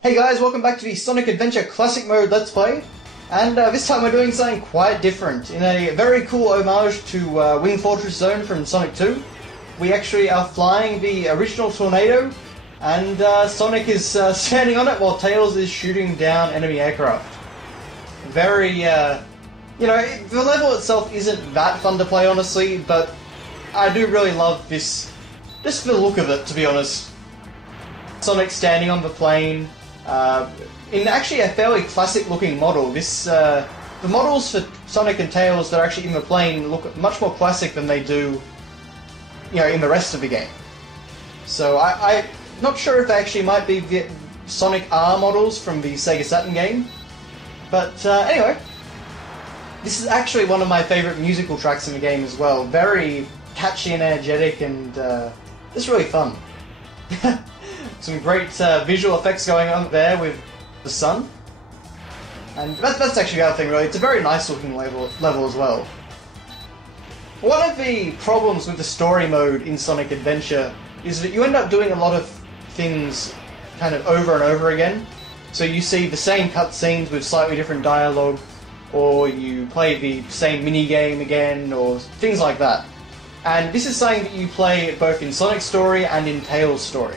Hey guys, welcome back to the Sonic Adventure Classic Mode Let's Play. And this time we're doing something quite different. In a very cool homage to Wing Fortress Zone from Sonic 2. We actually are flying the original tornado, and Sonic is standing on it while Tails is shooting down enemy aircraft. Very, you know, the level itself isn't that fun to play honestly, but I do really love this, just for the look of it, to be honest. Sonic standing on the plane, in actually a fairly classic looking model. The models for Sonic and Tails that are actually in the plane look much more classic than they do, you know, in the rest of the game. So I'm not sure if they actually might be the Sonic R models from the Sega Saturn game. But anyway, this is actually one of my favourite musical tracks in the game as well. Very catchy and energetic, and it's really fun. Some great visual effects going on there with the sun. And that's actually the other thing, really. It's a very nice looking level as well. One of the problems with the story mode in Sonic Adventure is that you end up doing a lot of things kind of over and over again. So you see the same cutscenes with slightly different dialogue, or you play the same mini-game again, or things like that. And this is something that you play both in Sonic's story and in Tails' story.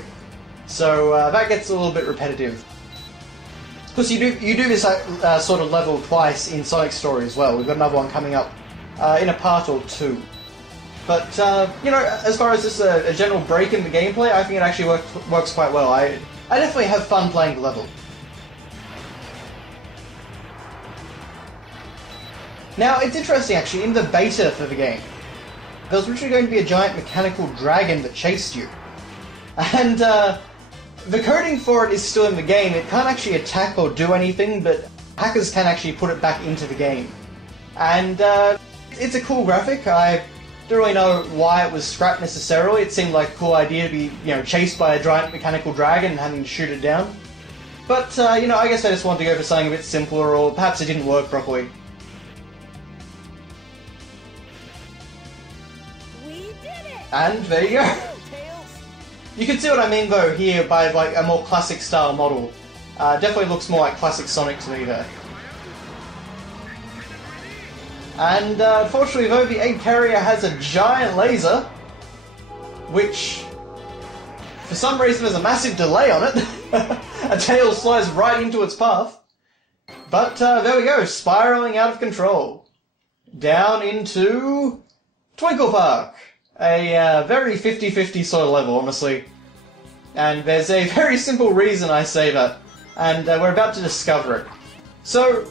So that gets a little bit repetitive. Because you do this sort of level twice in Sonic's story as well. We've got another one coming up in a part or two. But, you know, as far as just a general break in the gameplay, I think it actually works quite well. I definitely have fun playing the level. Now, it's interesting actually, in the beta for the game, there was originally going to be a giant mechanical dragon that chased you. And the coding for it is still in the game. It can't actually attack or do anything, but hackers can actually put it back into the game. And it's a cool graphic. I don't really know why it was scrapped necessarily. It seemed like a cool idea to be, you know, chased by a giant mechanical dragon and having to shoot it down. But, you know, I guess I just wanted to go for something a bit simpler, or perhaps it didn't work properly. And there you go. You can see what I mean though here by like a more classic style model. Definitely looks more like classic Sonic to me there. And unfortunately though, the egg carrier has a giant laser, which for some reason there's a massive delay on it. A Tails flies right into its path. But there we go, spiraling out of control. Down into Twinkle Park. A very 50-50 sort of level, honestly. And there's a very simple reason I say that, and we're about to discover it. So,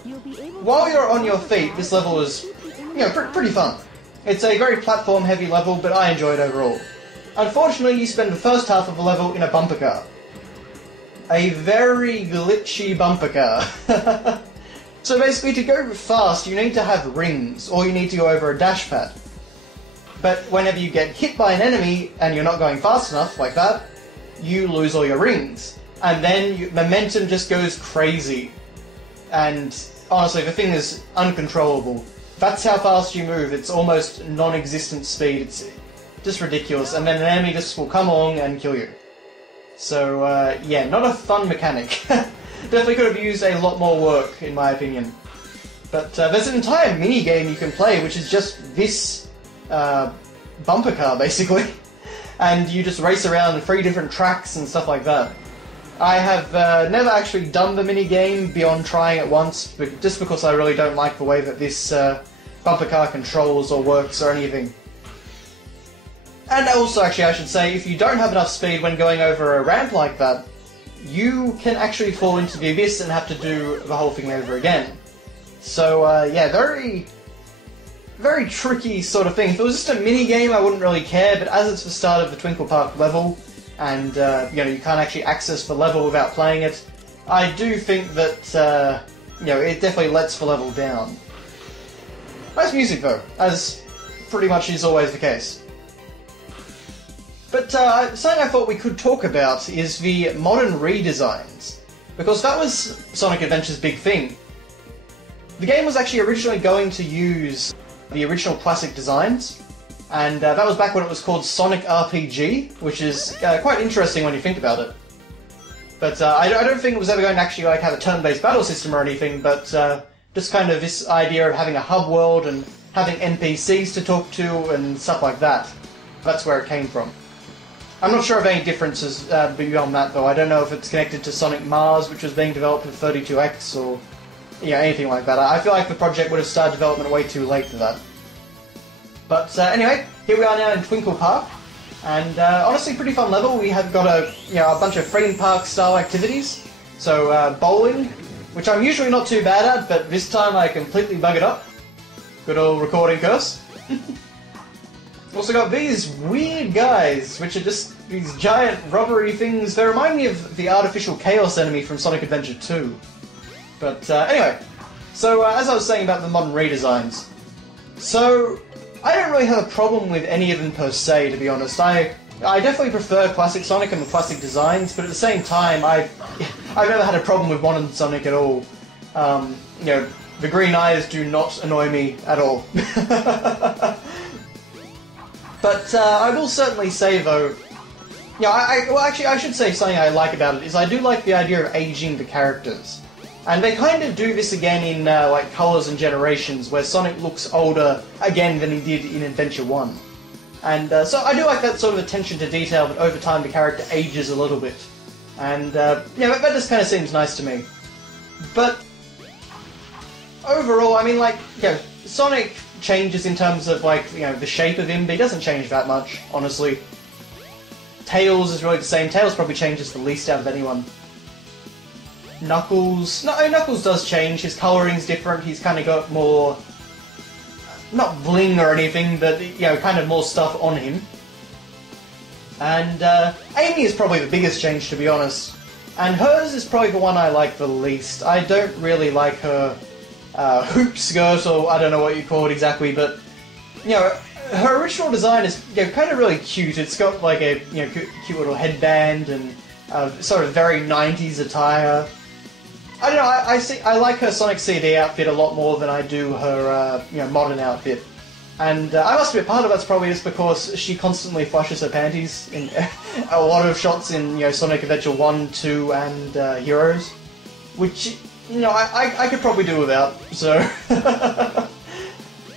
while you're on your feet, this level is, you know, pretty fun. It's a very platform-heavy level, but I enjoy it overall. Unfortunately, you spend the first half of the level in a bumper car. A very glitchy bumper car. So basically, to go fast, you need to have rings, or you need to go over a dash pad. But whenever you get hit by an enemy and you're not going fast enough, like that, you lose all your rings. And then momentum just goes crazy. And honestly, the thing is uncontrollable. That's how fast you move. It's almost non-existent speed. It's just ridiculous. And then an enemy just will come along and kill you. So, yeah, not a fun mechanic. Definitely could have used a lot more work, in my opinion. But there's an entire mini-game you can play, which is just this bumper car, basically. And you just race around 3 different tracks and stuff like that. I have never actually done the mini-game beyond trying it once, but just because I really don't like the way that this bumper car controls or works or anything. And also, actually, I should say, if you don't have enough speed when going over a ramp like that, you can actually fall into the abyss and have to do the whole thing over again. So, yeah, very tricky sort of thing. If it was just a mini-game, I wouldn't really care, but as it's the start of the Twinkle Park level, and you know, you can't actually access the level without playing it, I do think that you know, it definitely lets the level down. Nice music though, as pretty much is always the case. But something I thought we could talk about is the modern redesigns, because that was Sonic Adventure's big thing. The game was actually originally going to use the original classic designs, and that was back when it was called Sonic RPG, which is quite interesting when you think about it. But I don't think it was ever going to actually like have a turn-based battle system or anything, but just kind of this idea of having a hub world and having NPCs to talk to and stuff like that. That's where it came from. I'm not sure of any differences beyond that, though. I don't know if it's connected to Sonic Mars, which was being developed with 32X, or anything like that. I feel like the project would have started development way too late for that. But anyway, here we are now in Twinkle Park, and honestly, pretty fun level. We have got a bunch of theme park style activities. So bowling, which I'm usually not too bad at, but this time I completely bug it up. Good old recording curse. Also got these weird guys, which are just these giant rubbery things. They remind me of the artificial chaos enemy from Sonic Adventure 2. But anyway, so as I was saying about the modern redesigns, so I don't really have a problem with any of them per se, to be honest. I definitely prefer classic Sonic and the classic designs, but at the same time, I've never had a problem with modern Sonic at all. The green eyes do not annoy me at all. But I will certainly say, though, I should say something I like about it is I do like the idea of aging the characters. And they kind of do this again in like Colors and Generations, where Sonic looks older again than he did in Adventure 1. And so I do like that sort of attention to detail, but over time the character ages a little bit. And that just kind of seems nice to me. But overall, I mean, Sonic changes in terms of the shape of him, but he doesn't change that much, honestly. Tails is really the same. Tails probably changes the least out of anyone. Knuckles does change. His coloring's different. He's kind of got more, not bling or anything, but kind of more stuff on him. And Amy is probably the biggest change, to be honest. And hers is probably the one I like the least. I don't really like her hoop skirt, or I don't know what you call it exactly, but her original design is kind of really cute. It's got like a cute little headband and sort of very 90s attire. I don't know. I like her Sonic CD outfit a lot more than I do her modern outfit. And I must admit, part of that's probably just because she constantly flushes her panties in a lot of shots in Sonic Adventure 1, 2, and Heroes, which I could probably do without. So,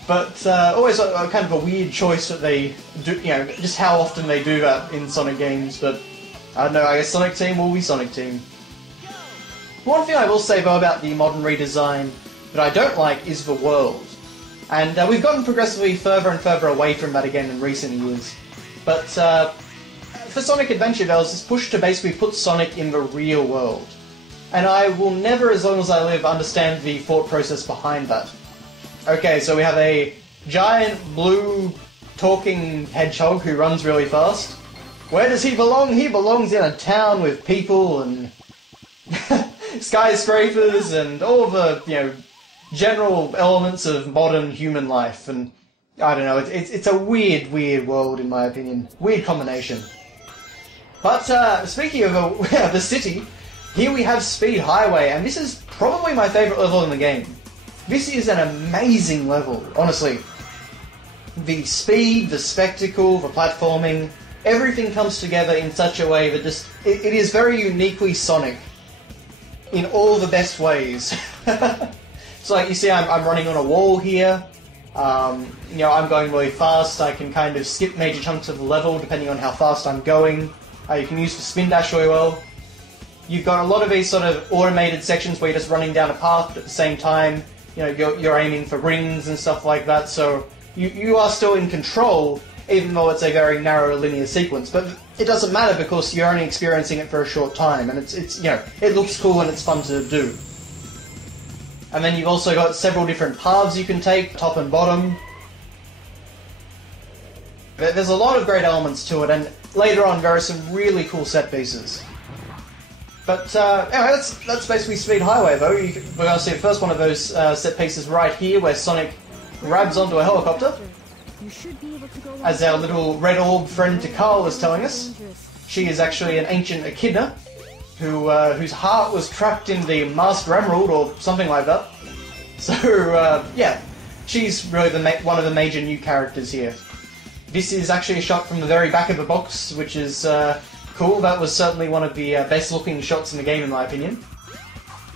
but always kind of a weird choice that they do. Just how often they do that in Sonic games. But I don't know. I guess Sonic Team will be Sonic Team. One thing I will say though about the modern redesign that I don't like is the world. And we've gotten progressively further and further away from that again in recent years. But for Sonic Adventure there was this push to basically put Sonic in the real world. And I will never, as long as I live, understand the thought process behind that. Okay, so we have a giant blue talking hedgehog who runs really fast. Where does he belong? He belongs in a town with people and skyscrapers and all the, general elements of modern human life. And I don't know, it's a weird world in my opinion. Weird combination. But speaking of the city, here we have Speed Highway, and this is probably my favourite level in the game. This is an amazing level, honestly. The speed, the spectacle, the platforming, everything comes together in such a way that it is very uniquely Sonic. In all the best ways. So you see I'm running on a wall here. I'm going really fast. I can kind of skip major chunks of the level depending on how fast I'm going. You can use the spin dash really well. You've got a lot of these sort of automated sections where you're just running down a path, but at the same time, you're aiming for rings and stuff like that, so you are still in control, even though it's a very narrow linear sequence. But it doesn't matter because you're only experiencing it for a short time, and it's it looks cool and it's fun to do. And then you've also got several different paths you can take, top and bottom. There's a lot of great elements to it, and later on there are some really cool set pieces. But anyway, that's basically Speed Highway though. We're going to see the first one of those set pieces right here, where Sonic grabs onto a helicopter. As our little red orb friend Tikal was telling us, she is actually an ancient echidna whose heart was trapped in the Master Emerald or something like that. So yeah, she's really one of the major new characters here. This is actually a shot from the very back of the box, which is cool. That was certainly one of the best looking shots in the game in my opinion.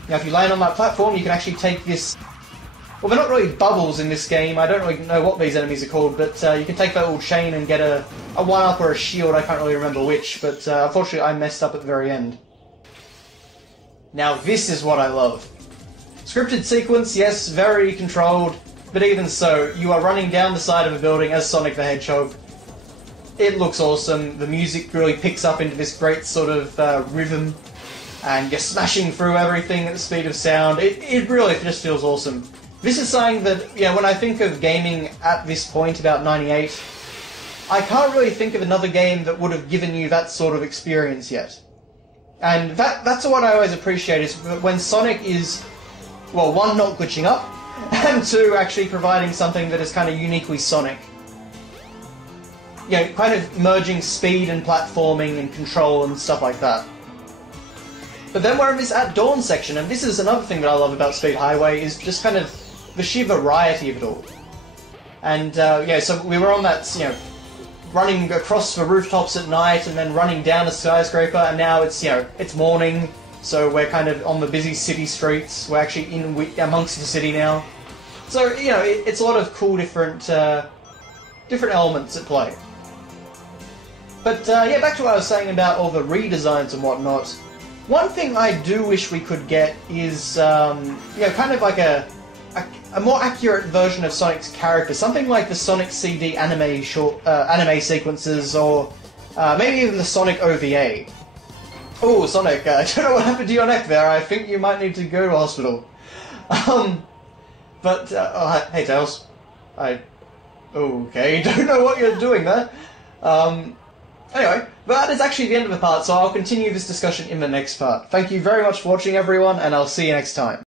Now if you land on that platform, you can actually take this... Well, they're not really bubbles in this game, I don't really know what these enemies are called, but you can take that little chain and get a 1-up or a shield, I can't really remember which, but unfortunately I messed up at the very end. Now this is what I love. Scripted sequence, yes, very controlled, but even so, you are running down the side of a building as Sonic the Hedgehog. It looks awesome, the music really picks up into this great sort of rhythm, and you're smashing through everything at the speed of sound. It really just feels awesome. This is something that, you know, when I think of gaming at this point, about 98, I can't really think of another game that would have given you that sort of experience yet. And that's what I always appreciate, is when Sonic is, well, one, not glitching up, and two, actually providing something that is kind of uniquely Sonic. You know, kind of merging speed and platforming and control and stuff like that. But then we're in this At Dawn section, and this is another thing that I love about Speed Highway, is just kind of the sheer variety of it all. And, yeah, so we were on that, you know, running across the rooftops at night and then running down a skyscraper, and now it's, you know, it's morning, so we're kind of on the busy city streets. We're actually amongst the city now. So, you know, it's a lot of cool different elements at play. But, yeah, back to what I was saying about all the redesigns and whatnot. One thing I do wish we could get is, you know, kind of like a more accurate version of Sonic's character, something like the Sonic CD anime anime sequences, or maybe even the Sonic OVA. Oh, Sonic, I don't know what happened to your neck there. I think you might need to go to hospital. But oh, hey Tails, okay, don't know what you're doing there. Anyway, that is actually the end of the part, so I'll continue this discussion in the next part. Thank you very much for watching, everyone, and I'll see you next time.